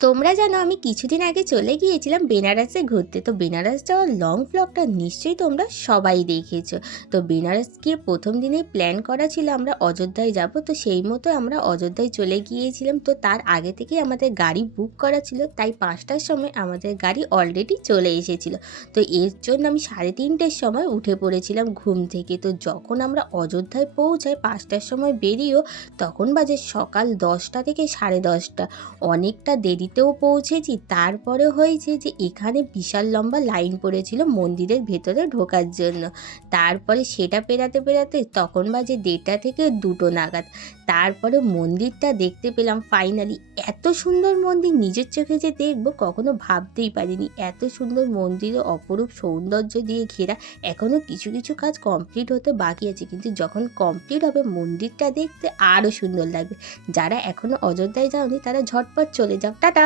তোমরা জানো আমি কিছুদিন আগে চলে গিয়েছিলাম বেনারসে ঘুরতে। তো বেনারস যাওয়ার লং ভ্লগটা নিশ্চয়ই তোমরা সবাই দেখেছো। তো বেনারস গিয়ে প্রথম দিনেই প্ল্যান করা ছিল আমরা অযোধ্যায় যাব, তো সেই মতো আমরা অযোধ্যায় চলে গিয়েছিলাম। তো তার আগে থেকেই আমাদের গাড়ি বুক করা ছিল, তাই 5টার সময় আমাদের গাড়ি অলরেডি চলে এসেছিলো। তো এর জন্য আমি 3:30টের সময় উঠে পড়েছিলাম ঘুম থেকে। তো যখন আমরা অযোধ্যায় পৌঁছাই 5টার সময় বেরিয়েও, তখন বাজে সকাল 10টা থেকে 10:30। অনেকটা দেরিতেও পৌঁছেছি। তারপরে হয়েছে যে এখানে বিশাল লম্বা লাইন পড়েছিল মন্দিরের ভেতরে ঢোকার জন্য। তারপরে সেটা পেরাতে পেরাতে তখন বাজে 1:30 থেকে 2টো নাগাদ। তারপরে মন্দিরটা দেখতে পেলাম ফাইনালি। এত সুন্দর মন্দির নিজের চোখে যে দেখব কখনো ভাবতেই পারিনি। এত সুন্দর মন্দিরে অপরূপ সৌন্দর্য দিয়ে ঘেরা। এখনও কিছু কিছু কাজ কমপ্লিট হতে বাকি আছে, কিন্তু যখন কমপ্লিট হবে মন্দিরটা দেখতে আরও সুন্দর লাগবে। যারা এখনও অযোধ্যায় যাওনি তারা ঝটপট চলে যাও। টাটা।